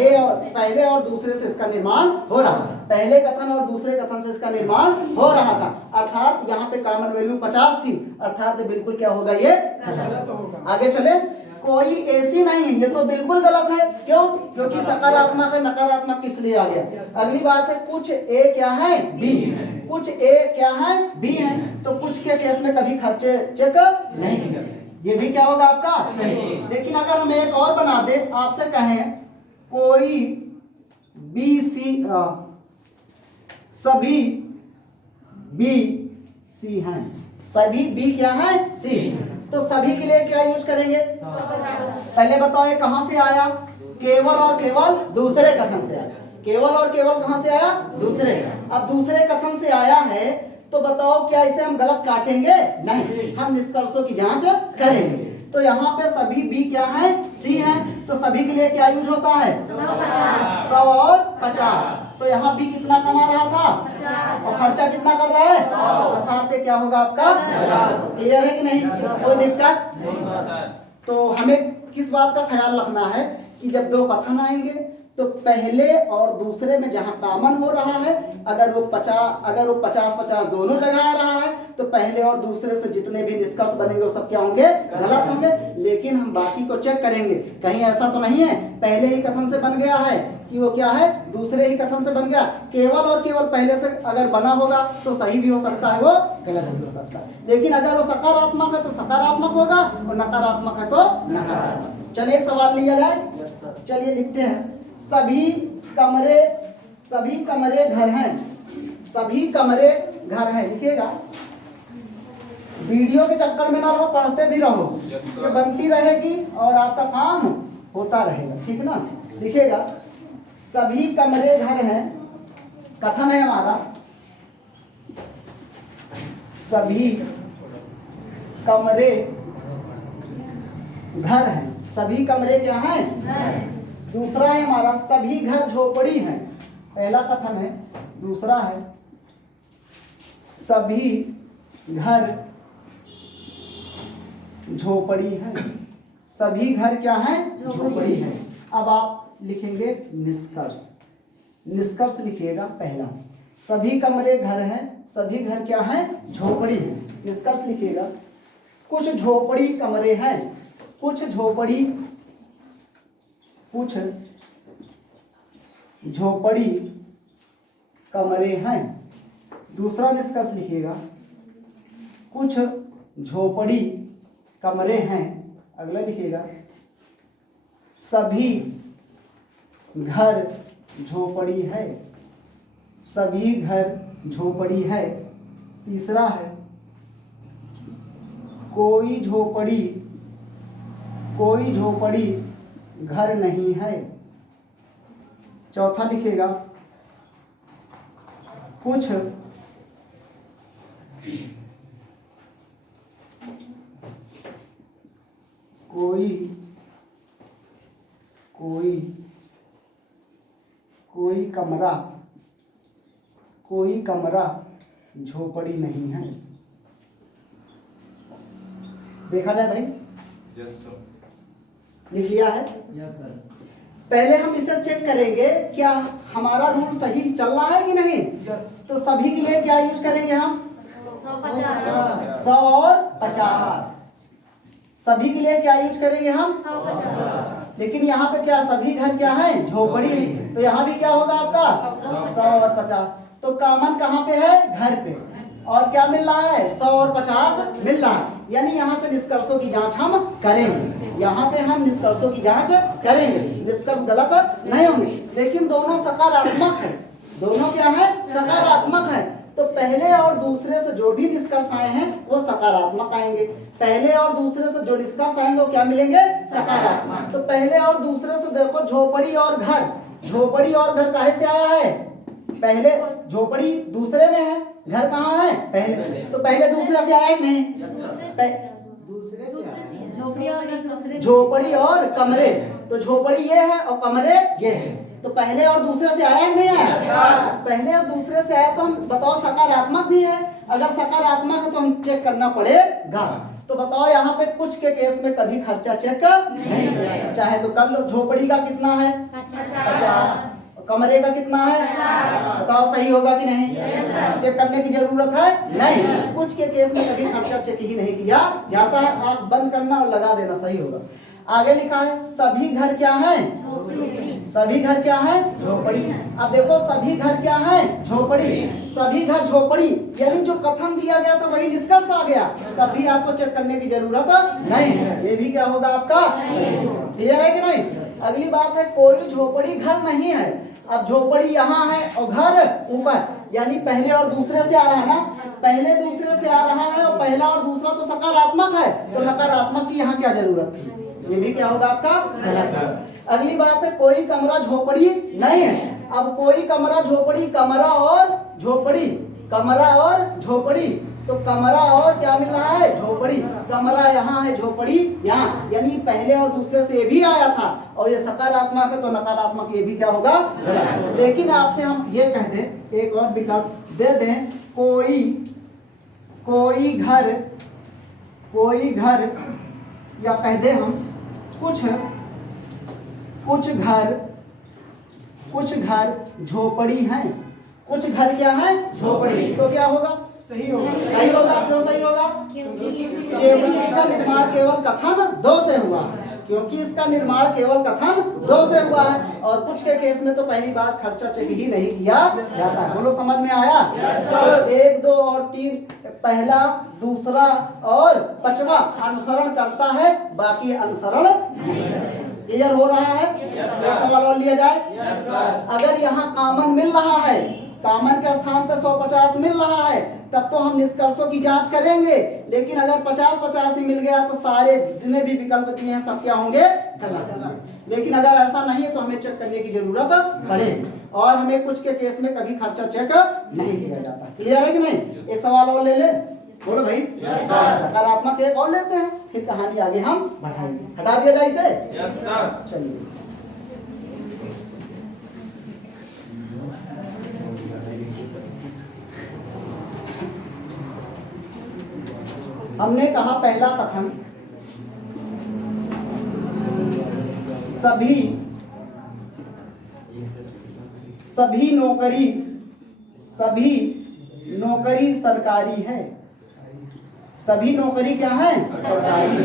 ए और पहले और दूसरे से इसका निर्माण हो रहा है, पहले कथन और दूसरे कथन से इसका निर्माण हो रहा था, अर्थात यहाँ पे कॉमन वैल्यू 50 थी, अर्थात बिल्कुल क्या होगा? ये गलत होगा। आगे चले, कोई ऐसी नहीं है, ये तो बिल्कुल गलत है। क्यों? क्योंकि सकारात्मक है, नकारात्मक किस लिए आ गया? अगली बात है कुछ ए क्या है? बी। कुछ ए क्या है? बी है। तो कुछ के केस में कभी खर्चे चेक नहीं किए, ये भी क्या होगा आपका? सही। लेकिन अगर हम एक और बना दे, आपसे कहें कोई बी सी सभी बी सी हैं, सभी बी क्या है? सी। तो सभी के लिए क्या यूज करेंगे? पहले बताओ ये कहां से आया? केवल और केवल दूसरे कथन से आया। केवल और केवल कहां से आया? दूसरे। अब दूसरे कथन से आया है तो बताओ क्या इसे हम गलत काटेंगे? नहीं, हम निष्कर्षों की जांच करेंगे। तो यहाँ पे सभी बी क्या है? सी है। तो सभी के लिए क्या यूज होता है? 100 और 50। तो यहाँ बी कितना कमा रहा था? 50। और खर्चा कितना कर रहा है? 100। अर्थात क्या होगा आपका? क्लियर है कि नहीं? कोई दिक्कत? तो हमें किस बात का ख्याल रखना है कि जब दो कथन आएंगे तो पहले और दूसरे में जहां कॉमन हो रहा है, अगर वो 50-50 दोनों जगह आ रहा है तो पहले और दूसरे से जितने भी निष्कर्ष बनेंगे वो सब क्या होंगे? गलत होंगे। लेकिन हम बाकी को चेक करेंगे, कहीं ऐसा तो नहीं है पहले ही कथन से बन गया है कि वो क्या है? दूसरे ही कथन से बन गया। केवल और केवल पहले से अगर बना होगा तो सही भी हो सकता है, वो गलत भी हो सकता है। लेकिन अगर वो सकारात्मक है तो सकारात्मक होगा और नकारात्मक है तो नकारात्मक। चलिए एक सवाल लिया जाए। चलिए लिखते हैं, सभी कमरे घर हैं, सभी कमरे घर हैं। लिखिएगा, वीडियो के चक्कर में ना रहो, पढ़ते भी रहो, ये बनती रहेगी और आपका काम होता रहेगा, ठीक ना? लिखिएगा, सभी कमरे घर हैं, कथन है हमारा सभी कमरे घर हैं। सभी कमरे क्या हैं? दूसरा है हमारा सभी घर झोपड़ी हैं, पहला कथन है। दूसरा है सभी घर झोपड़ी हैं, सभी घर क्या हैं? झोपड़ी हैं। अब आप लिखेंगे निष्कर्ष, निष्कर्ष लिखिएगा पहला, सभी कमरे घर हैं, सभी घर क्या हैं? झोपड़ी हैं। निष्कर्ष लिखिएगा, कुछ झोपड़ी कमरे हैं, कुछ झोपड़ी कमरे हैं। दूसरा निष्कर्ष लिखिएगा, कुछ झोपड़ी कमरे हैं। अगला लिखिएगा, सभी घर झोपड़ी है, सभी घर झोपड़ी है। तीसरा है, कोई झोपड़ी घर नहीं है। चौथा लिखेगा, कुछ कोई कमरा झोपड़ी नहीं है। देखा जाए भाई, यस सर। लिख लिया है। Yes sir. पहले हम इसे चेक करेंगे क्या हमारा रूल सही चल रहा है कि नहीं। यस। तो सभी के लिए क्या यूज करेंगे हम, 100 और 50। सभी के लिए क्या यूज करेंगे हम, 100। लेकिन यहाँ पे क्या सभी घर क्या है, झोपड़ी। तो यहाँ भी क्या होगा आपका 100 और 50। तो कॉमन कहाँ पे है, घर पे। और क्या मिल रहा है, 100 और 50 मिल रहा है। यानी यहाँ से निष्कर्षों की जांच हम करेंगे। यहाँ पे हम निष्कर्षों की जांच करेंगे, निष्कर्ष गलत नहीं होंगे। लेकिन दोनों सकारात्मक है, दोनों क्या है, सकारात्मक है। तो पहले और दूसरे से जो भी निष्कर्ष आए हैं वो सकारात्मक आएंगे। पहले और दूसरे से जो निष्कर्ष आएंगे वो क्या मिलेंगे, सकारात्मक। तो पहले और दूसरे से देखो, झोपड़ी और घर, झोपड़ी और घर काहे से आया है, पहले झोपड़ी दूसरे में है, घर कहाँ है, पहले। तो पहले दूसरे से आया कि नहीं, झोपड़ी और कमरे। तो झोपड़ी ये है और कमरे ये है। तो पहले और दूसरे से आया कि नहीं आया, पहले और दूसरे से आया। तो हम बताओ सकारात्मक भी है। अगर सकारात्मक है तो हम चेक करना पड़ेगा। तो बताओ यहाँ पे कुछ के केस में कभी खर्चा चेक नहीं किया, चाहे तो कर लो। झोपड़ी का कितना है, 50। कमरे का कितना है, बताओ सही होगा कि नहीं, चेक करने की जरूरत है नहीं। कुछ के केस में कभी खर्चा चेक ही नहीं किया जाता है। आंख बंद करना और लगा देना, सही होगा। आगे लिखा है, सभी घर क्या है, सभी घर क्या है, झोपड़ी। अब देखो सभी घर क्या है, झोपड़ी। सभी घर झोपड़ी, यानी जो कथन दिया गया था वही निष्कर्ष आ गया। तभी आपको चेक करने की जरूरत नहीं है। ये भी क्या होगा आपका, क्लियर है कि नहीं। अगली बात है, कोई झोपड़ी घर नहीं है। अब झोपड़ी यहाँ है और घर ऊपर, यानी पहले और दूसरे से आ रहा है ना, पहले दूसरे से आ रहा है और पहला और दूसरा तो सकारात्मक है। तो नकारात्मक की यहाँ क्या जरूरत थी, ये भी क्या होगा आपका, गलत होगा। अगली बात है, कोई कमरा झोपड़ी नहीं है। अब कोई कमरा झोपड़ी, कमरा और झोपड़ी, कमरा और झोपड़ी। तो कमरा और क्या मिल रहा है, झोपड़ी। कमरा यहाँ है, झोपड़ी यहाँ, यानी पहले और दूसरे से ये भी आया था और ये सकारात्मक है। तो नकारात्मक ये भी क्या होगा, गलत। लेकिन आपसे हम ये कह दें, एक और विकल्प दे दें, कोई घर या कह दें हम कुछ घर झोपड़ी हैं। कुछ घर क्या है, झोपड़ी। तो क्या होगा, सही होगा। सही होगा। क्यों सही होगा, क्योंकि इसका निर्माण केवल कथन 2 से हुआ है। क्योंकि इसका निर्माण केवल कथन 2 से हुआ है। और कुछ के केस में तो पहली बात खर्चा चेक ही नहीं किया जाता है। बोलो समझ में आया। तो 1, 2 और 3, पहला, दूसरा और 5वां अनुसरण करता है, बाकी अनुसरण नहीं। क्लियर हो रहा है। एक सवाल और लिया जाए। अगर यहाँ कॉमन मिल रहा है, कॉमन के स्थान पे 100-50 मिल रहा है, तब तो हम निष्कर्षों की जांच करेंगे। लेकिन अगर 50-50 ही मिल गया तो सारे जितने भी विकल्प दिए हैं सब क्या होंगे, गलत। लेकिन अगर ऐसा नहीं है तो हमें चेक करने की जरूरत पड़ेगी। और हमें कुछ के केस में कभी खर्चा चेक नहीं किया जाता। क्लियर है कि नहीं। एक सवाल और ले ले, बोलो भाई। सकारात्मक एक और लेते हैं, फिर कहानी आगे हम बढ़ाएंगे। हटा दिया जाए इसे। Yes sir. चलिए, हमने कहा पहला कथन, सभी नौकरी सरकारी है। सभी नौकरी क्या है? सरकारी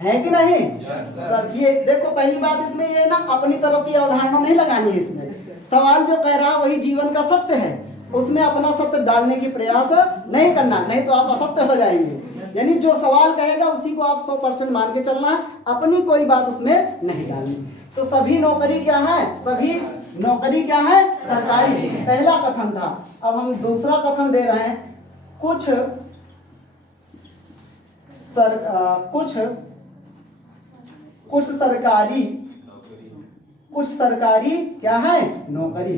है कि नहीं? सब ये देखो, पहली बात इसमें ये ना अपनी तरफ की अवधारणा नहीं लगानी है। इसमें सवाल जो कह रहा है वही जीवन का सत्य है, उसमें अपना सत्य डालने की प्रयास नहीं करना, नहीं तो आप असत्य हो जाएंगे। यानी जो सवाल कहेगा उसी को आप 100% मान के चलना है, अपनी कोई बात उसमें नहीं डालनी। तो सभी नौकरी क्या है? सभी नौकरी क्या है? सरकारी, पहला कथन था। अब हम दूसरा कथन दे रहे हैं। कुछ सरकारी क्या है? नौकरी।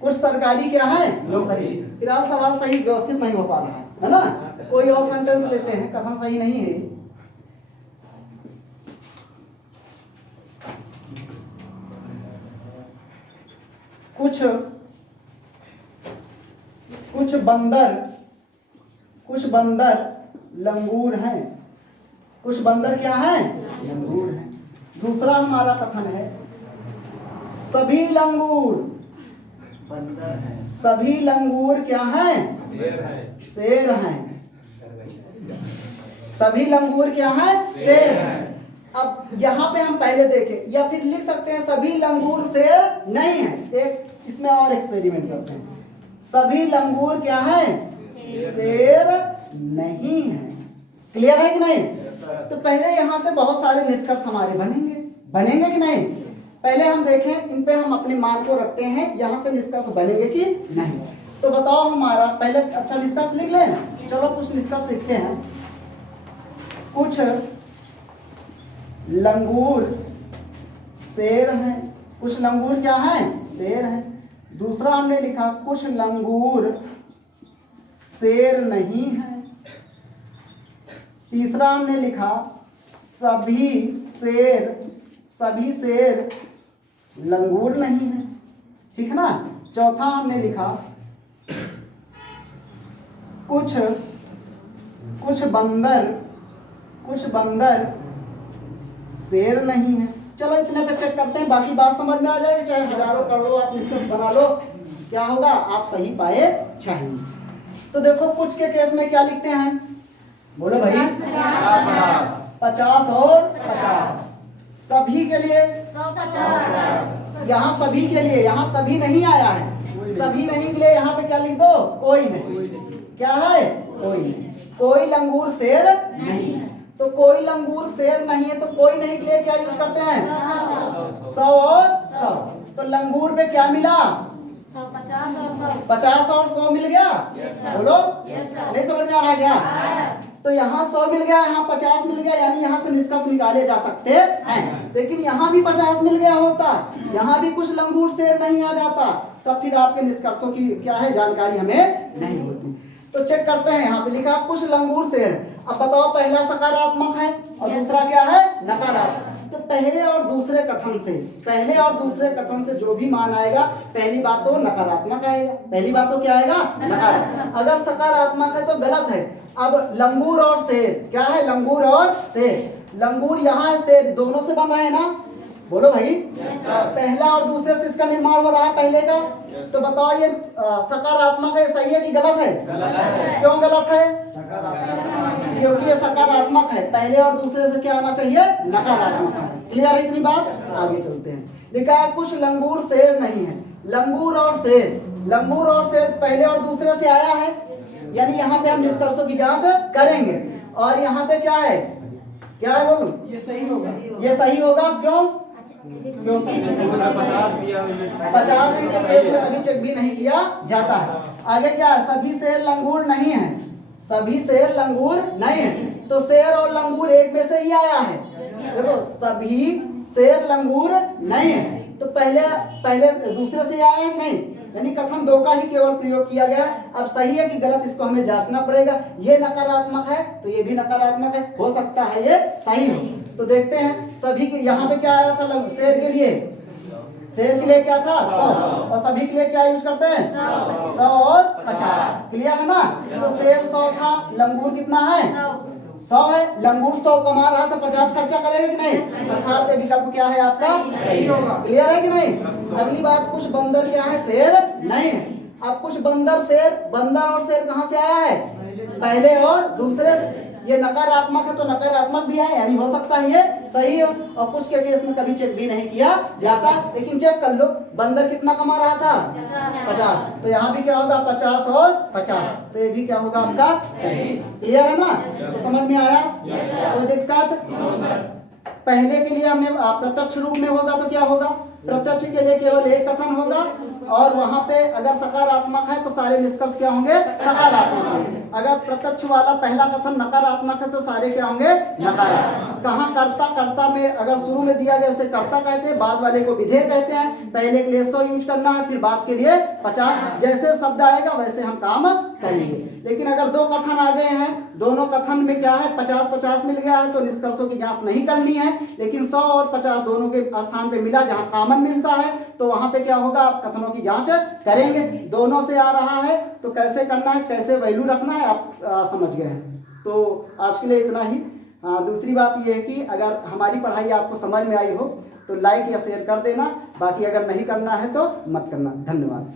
कुछ सरकारी क्या है? नौकरी। फिलहाल सवाल सही व्यवस्थित नहीं हो पा रहा है ना? कोई और सेंटेंस लेते हैं, कथन सही नहीं है। कुछ बंदर लंगूर हैं। कुछ बंदर क्या हैं? लंगूर हैं। दूसरा हमारा कथन है, सभी लंगूर बंदर हैं। सभी लंगूर क्या हैं? शेर हैं। सभी लंगूर क्या हैं? शेर हैं। अब यहाँ पे हम पहले देखें, या फिर लिख सकते हैं सभी लंगूर शेर नहीं है। एक इसमें और एक्सपेरिमेंट करते हैं। सभी लंगूर क्या है? शेर नहीं है। क्लियर है कि नहीं? तो पहले यहाँ से बहुत सारे निष्कर्ष हमारे बनेंगे कि नहीं? पहले हम देखें, इन पे हम अपने मान को रखते हैं, यहाँ से निष्कर्ष बनेंगे कि नहीं। तो बताओ हमारा पहले, अच्छा निष्कर्ष लिख लें। चलो कुछ निष्कर्ष लिखते हैं। कुछ लंगूर शेर हैं। कुछ लंगूर क्या हैं? शेर हैं। दूसरा हमने लिखा, कुछ लंगूर शेर नहीं है। तीसरा हमने लिखा, सभी शेर लंगूर नहीं है। ठीक है ना? चौथा हमने लिखा, कुछ बंदर शेर नहीं है। चलो इतने पे चेक करते हैं, बाकी बात समझ में आ जाएगी। चाहे हजारों करोड़ों आप निष्कर्ष बना लो, क्या होगा? आप सही पाए चाहिए। तो देखो, कुछ के केस में क्या लिखते हैं? बोलो भाई। 50 और 50। सभी के लिए, यहाँ सभी के लिए, यहाँ सभी नहीं आया है। सभी नहीं के लिए यहाँ पे क्या लिख दो? कोई नहीं। क्या है? कोई नहीं। कोई लंगूर शेर नहीं है। तो कोई लंगूर शेर नहीं है, तो कोई नहीं के लिए क्या यूज करते हैं? 100 और 100। तो लंगूर पे क्या मिला? 50 और 100 मिल गया। बोलो, नहीं समझ में आ रहा है क्या? तो यहाँ 100 मिल गया, यहाँ 50 मिल गया, यानी यहाँ से निष्कर्ष निकाले जा सकते हैं। लेकिन यहाँ भी 50 मिल गया होता, यहाँ भी कुछ लंगूर शेर नहीं आ जाता, तब फिर आपके निष्कर्षों की क्या है? जानकारी हमें नहीं होती। तो चेक करते हैं, यहाँ पे लिखा कुछ लंगूर शेर। अब बताओ, पहला सकारात्मक है और दूसरा क्या है? नकारात्मक। तो पहले और दूसरे कथन से जो भी मान आएगा, पहली बात तो नकारात्मक आएगा। पहली बात तो क्या आएगा? नकारात्मक। अगर सकारात्मक है तो गलत है। अब लंगूर और शेर क्या है? लंगूर और शेर। लंगूर यहाँ है, शेर दोनों से बन रहे हैं ना? बोलो भाई। पहला और दूसरे से इसका निर्माण हो रहा है पहले का। तो बताओ, ये सकारात्मक है, सही है कि गलत है? गलत है। क्यों गलत है? क्योंकि ये सकारात्मक है। पहले और दूसरे से क्या आना चाहिए? नकारात्मक है। क्लियर है इतनी बात? आगे चलते हैं। लिखा है कुछ लंगूर शेर नहीं है। लंगूर और शेर पहले और दूसरे से आया है, यानी यहाँ पे हम निष्कर्षों की जांच करेंगे। और यहाँ पे क्या है? क्या है? बोलो, ये सही होगा। ये सही होगा। क्यों? 50 के केस में अभी चेक भी नहीं किया जाता है। आगे क्या है? सभी शेर लंगूर नहीं है। सभी शेर लंगूर नहीं है। तो शेर और लंगूर एक में से ही आया है। देखो, सभी शेर लंगूर नहीं है, तो पहले दूसरे से आया है कि नहीं? यानी कथन 2 का ही केवल प्रयोग किया गया। अब सही है कि गलत, इसको हमें जांचना पड़ेगा। ये नकारात्मक है तो ये भी नकारात्मक है, हो सकता है ये सही हो। तो देखते हैं, सभी के यहाँ पे क्या आया था? शेर के लिए क्या था? 100। और सभी के लिए क्या यूज करते हैं? 100 और 50। क्लियर है ना? तो शेर 100 था, लंगूर कितना है? 100 है। लंगूर 100 कमा रहा था, 50 खर्चा करेगा कि नहीं? अर्थात विकल्प क्या है आपका? सही होगा। क्लियर है कि नहीं? अगली बात, कुछ बंदर क्या है? शेर नहीं है। अब कुछ बंदर और शेर कहाँ से आया है? पहले और दूसरे से। ये नकारात्मक है तो नकारात्मक भी है, यानी हो सकता है ये सही हो, और कुछ के केस में कभी चेक भी नहीं किया जाता। लेकिन चेक कर लो, बंदर कितना कमा रहा था? 50। तो यहाँ भी क्या होगा? 50 और 50, तो ये भी क्या होगा आपका? सही। क्लियर है ना? तो समझ में आया? कोई दिक्कत? पहले के लिए हमने प्रत्यक्ष रूप में होगा तो क्या होगा? प्रत्यक्ष के लिए केवल एक कथन होगा, और वहां पे अगर सकारात्मक है तो सारे निष्कर्ष क्या होंगे? सकारात्मक होंगे। अगर प्रत्यक्ष वाला पहला कथन नकारात्मक है तो सारे क्या होंगे? नकारात्मक। कहाँ कर्ता में अगर शुरू में दिया गया उसे कर्ता कहते हैं, बाद वाले को विधेय कहते हैं। पहले के लिए 100 यूज करना है, फिर बाद के लिए 50। जैसे शब्द आएगा वैसे हम काम करेंगे। लेकिन अगर दो कथन आ गए हैं, दोनों कथन में क्या है? 50-50 मिल गया है, तो निष्कर्षों की जांच नहीं करनी है। लेकिन 100 और 50 दोनों के स्थान पे मिला, जहां कॉमन मिलता है तो वहां पे क्या होगा? आप कथनों की जांच करेंगे। दोनों से आ रहा है तो कैसे करना है, कैसे वैल्यू रखना है, आप समझ गए हैं। तो आज के लिए इतना ही। दूसरी बात यह है कि अगर हमारी पढ़ाई आपको समझ में आई हो तो लाइक या शेयर कर देना, बाकी अगर नहीं करना है तो मत करना। धन्यवाद।